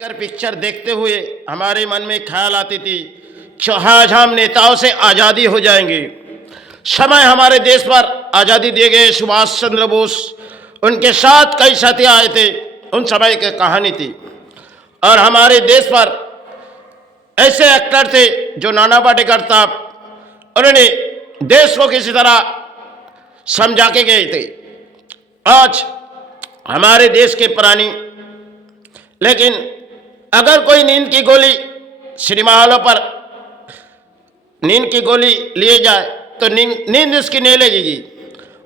Picture देखते हुए हमारे मन में ख्याल आती थी आज हम नेताओं से आज़ादी हो जाएंगे। समय हमारे देश पर आज़ादी दिए गए सुभाष चंद्र बोस, उनके साथ कई साथी आए थे, उन समय की कहानी थी। और हमारे देश पर ऐसे एक्टर थे जो नाना पाटेकर साहब, उन्होंने देश को किसी तरह समझा के गए थे। आज हमारे देश के प्राणी, लेकिन अगर कोई नींद की गोली सिनेमा हॉलों पर नींद की गोली लिए जाए तो नींद उसकी नहीं लगेगी,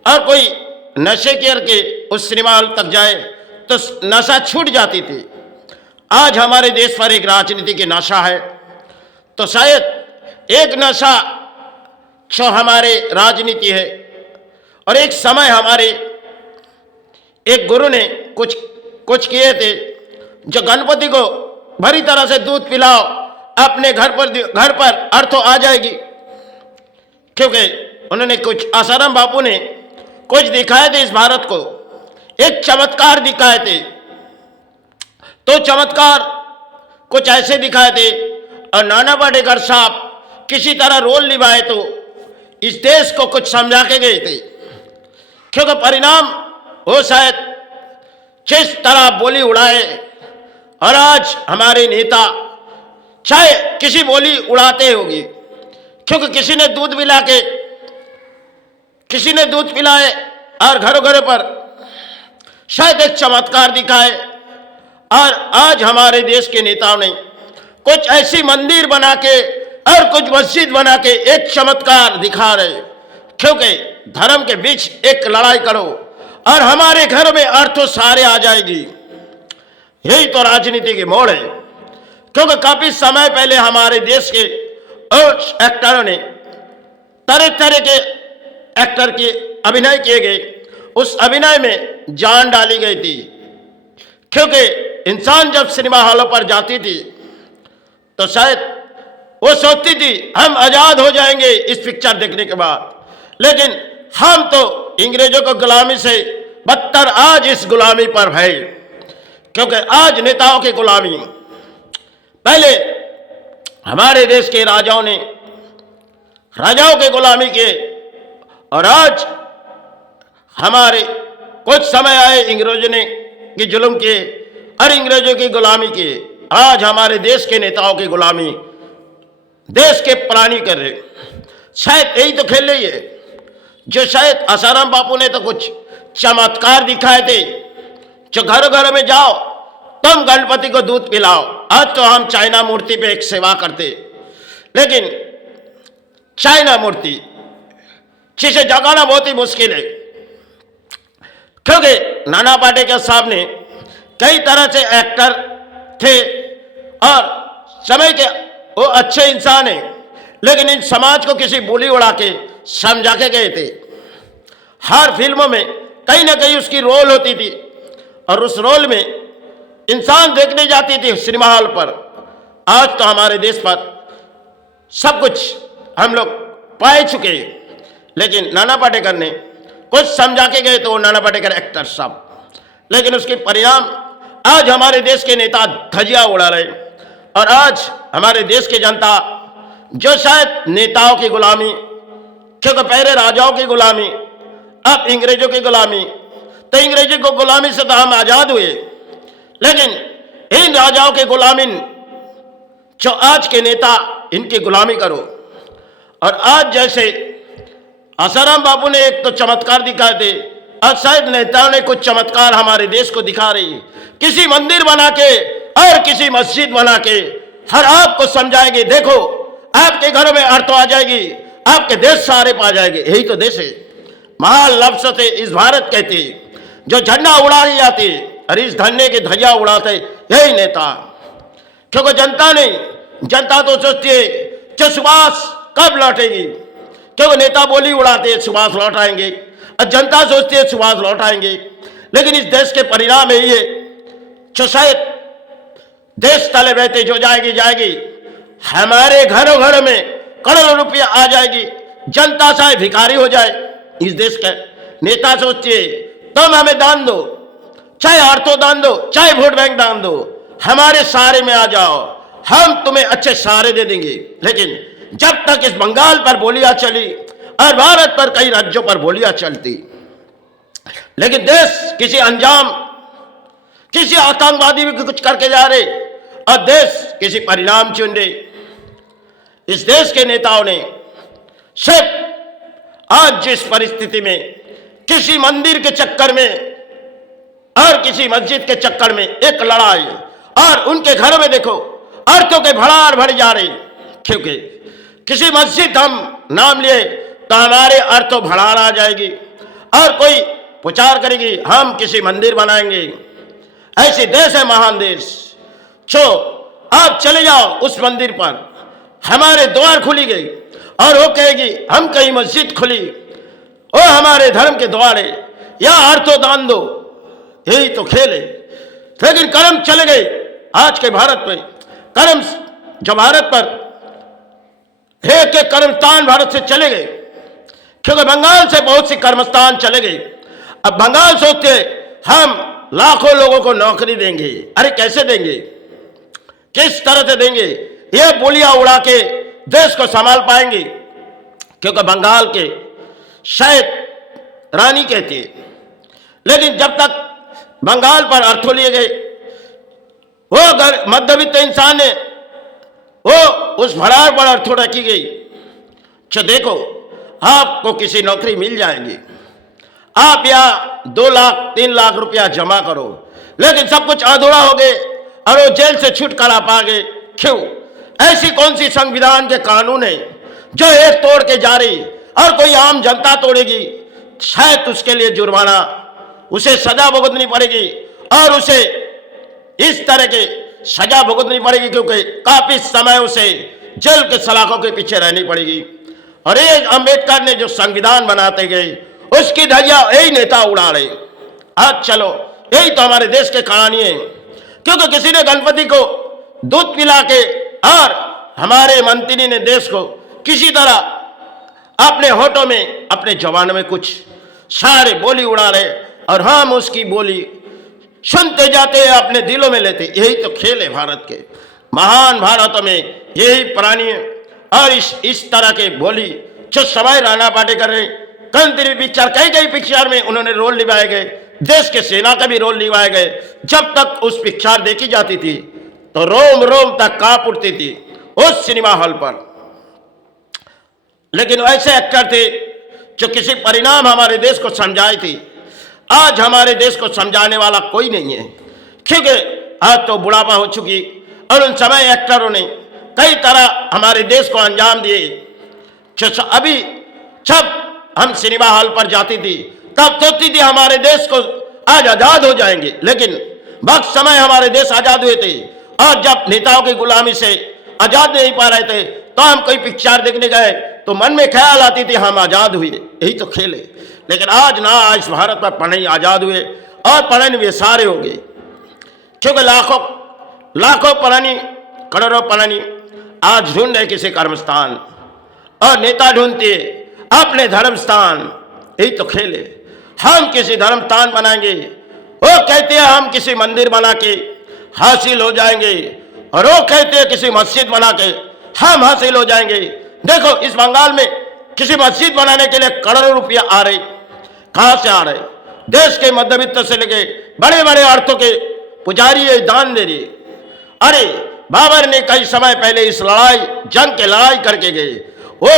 और कोई नशे करके उस सिनेमा हॉल तक जाए तो नशा छूट जाती थी। आज हमारे देश पर एक राजनीति की नशा है, तो शायद एक नशा जो हमारे राजनीति है। और एक समय हमारे एक गुरु ने कुछ किए थे, जो गणपति को भरी तरह से दूध पिलाओ, अपने घर पर अर्थ आ जाएगी। क्योंकि उन्होंने कुछ आसाराम बापू ने कुछ दिखाए थे इस भारत को, एक चमत्कार दिखाए थे। तो चमत्कार कुछ ऐसे दिखाए थे, और नाना पाटेकर साहब किसी तरह रोल निभाए तो इस देश को कुछ समझा के गए थे। क्योंकि परिणाम वो शायद जिस तरह बोली उड़ाए, और आज हमारे नेता चाहे किसी बोली उड़ाते होगी, क्योंकि किसी ने दूध पिलाए और घरों घरों पर शायद एक चमत्कार दिखाए। और आज हमारे देश के नेताओं ने कुछ ऐसी मंदिर बना के और कुछ मस्जिद बना के एक चमत्कार दिखा रहे। क्योंकि धर्म के बीच एक लड़ाई करो और हमारे घर में अर्थ सारे आ जाएगी। यही तो राजनीति की मोड़ है। क्योंकि काफी समय पहले हमारे देश के एक्टरों ने तरह तरह के एक्टर के अभिनय किए गए, उस अभिनय में जान डाली गई थी। क्योंकि इंसान जब सिनेमा हॉलों पर जाती थी तो शायद वो सोचती थी हम आजाद हो जाएंगे इस पिक्चर देखने के बाद, लेकिन हम तो अंग्रेजों को गुलामी से बदतर आज इस गुलामी पर है। क्योंकि आज नेताओं की गुलामी, पहले हमारे देश के राजाओं की गुलामी किए, और आज हमारे कुछ समय आए अंग्रेजों ने की जुल्म किए और अंग्रेजों की गुलामी किए। आज हमारे देश के नेताओं की गुलामी देश के प्राणी कर रहे। शायद यही तो खेल रही है, जो शायद आसाराम बापू ने तो कुछ चमत्कार दिखाए थे, जो घर घर में जाओ तुम गणपति को दूध पिलाओ। आज तो हम चाइना मूर्ति पे एक सेवा करते, लेकिन चाइना मूर्ति जिसे जगाना बहुत ही मुश्किल है। क्योंकि नाना पाटेकर साहब ने कई तरह से एक्टर थे और समय के वो अच्छे इंसान हैं, लेकिन इन समाज को किसी बोली उड़ा के समझा के गए थे। हर फिल्मों में कहीं ना कहीं उसकी रोल होती थी, और उस रोल में इंसान देखने जाती थी सिनेमा हॉल पर। आज तो हमारे देश पर सब कुछ हम लोग पाए चुके हैं, लेकिन नाना पाटेकर ने कुछ समझा के गए तो वो नाना पाटेकर एक्टर साहब, लेकिन उसके परिणाम आज हमारे देश के नेता धजिया उड़ा रहे। और आज हमारे देश की जनता जो शायद नेताओं की गुलामी, क्योंकि पहले राजाओं की गुलामी, अब अंग्रेजों की गुलामी, तो अंग्रेजों को गुलामी से तो हम आजाद हुए, लेकिन इन राजाओं के गुलामी जो आज के नेता इनकी गुलामी करो। और आज जैसे आसाराम बापू ने एक तो चमत्कार दिखाए थे, आज शायद नेताओं ने कुछ चमत्कार हमारे देश को दिखा रही है। किसी मंदिर बना के और किसी मस्जिद बना के हर आपको समझाएंगे, देखो आपके घरों में अर्थ आ जाएगी, आपके देश सारे पा जाएंगे। यही तो देश है। महान लफ्ज़ से इस भारत कहते हैं, जो झंडा उड़ाई जाती और इस धन्ने की ध्वजा उड़ाते यही नेता। क्योंकि जनता तो सोचती है कि सुभाष कब लौटेगी, क्योंकि नेता बोली उड़ाते हैं सुभाष लौट आएंगे, और जनता सोचती है सुभाष लौट आएंगे। लेकिन इस देश के परिणाम यही है, जो शायद देश तले बहते जो जाएगी, हमारे घरों घरों में करोड़ों रुपया आ जाएगी, जनता चाहे भिखारी हो जाए। इस देश का नेता सोचती है तुम हमें दान दो, चाहे आर्थो दान दो, चाहे वोट बैंक दान दो, हमारे सहारे में आ जाओ, हम तुम्हें अच्छे सहारे दे देंगे। लेकिन जब तक इस बंगाल पर गोलियां चली और भारत पर कई राज्यों पर गोलियां चलती, लेकिन देश किसी अंजाम, किसी आतंकवादी भी कुछ करके जा रहे और देश किसी परिणाम चुन रहे। इस देश के नेताओं ने सिर्फ आज जिस परिस्थिति में किसी मंदिर के चक्कर में और किसी मस्जिद के चक्कर में एक लड़ाई, और उनके घरों में देखो अर्थों के भड़ार भरे जा रहे, क्योंकि किसी मस्जिद हम नाम लिए तो हमारे अर्थों भड़ार आ जाएगी, और कोई प्रचार करेगी हम किसी मंदिर बनाएंगे। ऐसे देश है, महान देश, जो आप चले जाओ उस मंदिर पर, हमारे द्वार खुली गई और वो कहेगी हम कहीं मस्जिद खुली, वो हमारे धर्म के द्वार है, या अर्थों दान दो, यही तो खेल है। लेकिन कर्म चले गए आज के भारत में, कर्म जो भारत पर एक एक कर्मस्थान भारत से चले गए, क्योंकि बंगाल से बहुत सी कर्मस्थान चले गए। अब बंगाल सोचते हम लाखों लोगों को नौकरी देंगे। अरे कैसे देंगे, किस तरह से देंगे? ये बोलियां उड़ा के देश को संभाल पाएंगे? क्योंकि बंगाल के शायद रानी कहती है, लेकिन जब तक बंगाल पर अर्थों लिए गए, वो अगर मध्यवित्त इंसान ने वो उस भड़ार पर अर्थों रखी गई, तो देखो आपको किसी नौकरी मिल जाएगी, आप यहाँ 2 लाख 3 लाख रुपया जमा करो, लेकिन सब कुछ अधूरा हो गए और वो जेल से छुटकारा पा गए। क्यों? ऐसी कौन सी संविधान के कानून है जो एक तोड़ के जा रही और कोई आम जनता तोड़ेगी? शायद उसके लिए जुर्माना, उसे सजा भुगतनी पड़ेगी, और उसे इस तरह के सजा भुगतनी पड़ेगी, क्योंकि काफी समय उसे जेल के सलाखों के पीछे रहनी पड़ेगी। और एक अंबेडकर ने जो संविधान बनाते गए, उसकी धज्जियां यही नेता उड़ा रहे। आज चलो, यही तो हमारे देश की कहानी है, क्योंकि किसी ने गणपति को दूध पिला के और हमारे मंत्री ने देश को किसी तरह अपने होठों में, अपने जवानों में कुछ सारे बोली उड़ा रहे, और हम उसकी बोली सुनते जाते हैं, अपने दिलों में लेते। यही तो खेल है भारत के, महान भारत में यही प्राणी है। और इस तरह के बोली जो समय राणा पाटेकर ने कई पिक्चर, कई पिक्चर में उन्होंने रोल निभाए गए, देश के सेना का भी रोल निभाए गए। जब तक उस पिक्चर देखी जाती थी तो रोम रोम तक कांप उठती थी उस सिनेमा हॉल पर। लेकिन ऐसे एक्टर थे जो किसी परिणाम हमारे देश को समझाई थी। आज हमारे देश को समझाने वाला कोई नहीं है, क्योंकि आज तो बुढ़ापा हो चुकी, और उन समय एक्टरों ने कई तरह हमारे देश को अंजाम दिए। अभी जब हम सिनेमा हॉल पर जाती थी तब सोचती थी हमारे देश को आज आजाद हो जाएंगे, लेकिन वक्त समय हमारे देश आजाद हुए थे, और जब नेताओं की गुलामी से आजाद नहीं पा रहे थे तो हम कोई पिक्चर देखने गए तो मन में ख्याल आती थी हम आजाद हुए। यही तो खेल है। लेकिन आज ना इस भारत में पढ़े आजाद हुए और पढ़े वे सारे हो गए, क्योंकि लाखों पढ़ानी, करोड़ों पढ़ानी आज ढूंढ रहे किसी कर्मस्थान, और नेता ढूंढते अपने धर्म स्थान। यही तो खेल है। हम किसी धर्म स्थान बनाएंगे, वो कहते हैं हम किसी मंदिर बना के हासिल हो जाएंगे, और वो कहते हैं किसी मस्जिद बना के हम हासिल हो जाएंगे। देखो इस बंगाल में किसी मस्जिद बनाने के लिए करोड़ों रुपया आ रहे, कहां से आ रहे? देश के मध्यवित्त से लेके बड़े बड़े अर्थों के पुजारी दान दे रही। अरे बाबर ने कई समय पहले इस जंग के लड़ाई करके गए, वो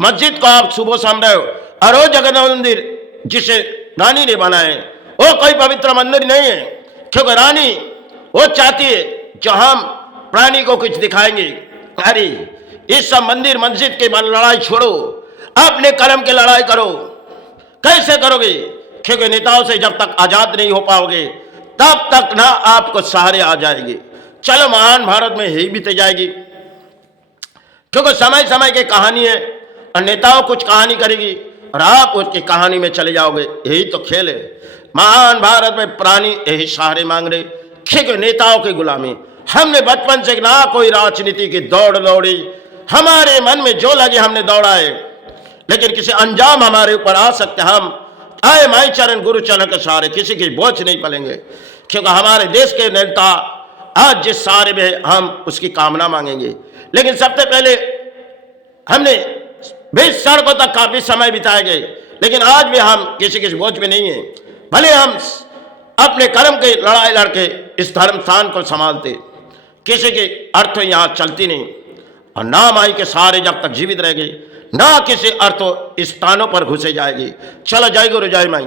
मस्जिद को आप सुबह शाम रहे हो, और वो जगन्नाथ मंदिर जिसे रानी ने बनाए वो कोई पवित्र मंदिर नहीं है, क्योंकि रानी वो चाहती है जो हम प्राणी को कुछ दिखाएंगे। अरे इस सब मंदिर मस्जिद के लड़ाई छोड़ो, अपने कर्म की लड़ाई करो। कैसे करोगे? क्योंकि नेताओं से जब तक आजाद नहीं हो पाओगे तब तक ना आपको सहारे आ जाएंगे। चलो महान भारत में यही बीते जाएगी, क्योंकि समय समय की कहानी है, और नेताओं कुछ कहानी करेगी और आप उसकी कहानी में चले जाओगे। यही तो खेल है। महान भारत में प्राणी यही सहारे मांग रहे, क्योंकि नेताओं की गुलामी। हमने बचपन से ना कोई राजनीति की दौड़ दौड़ी, हमारे मन में जो लगे हमने दौड़ा है, लेकिन किसी अंजाम हमारे ऊपर आ सकते। हम आए माई चरण गुरु चरण के सहारे किसी की बोझ नहीं पलेंगे, क्योंकि हमारे देश के नेता आज जिस सारे में हम उसकी कामना मांगेंगे। लेकिन सबसे पहले हमने 20 सड़कों तक काफी समय बिताएंगे, लेकिन आज भी हम किसी किसी बोझ में नहीं है। भले हम अपने कर्म की लड़ाई लड़के इस धर्म स्थान को संभालते, किसी की अर्थ यहाँ चलती नहीं, और ना माई के सारे जब तक जीवित रहेंगे, ना किसी अर्थ स्थानों पर घुसे जाएगी। चलो जय गुरु जय माई।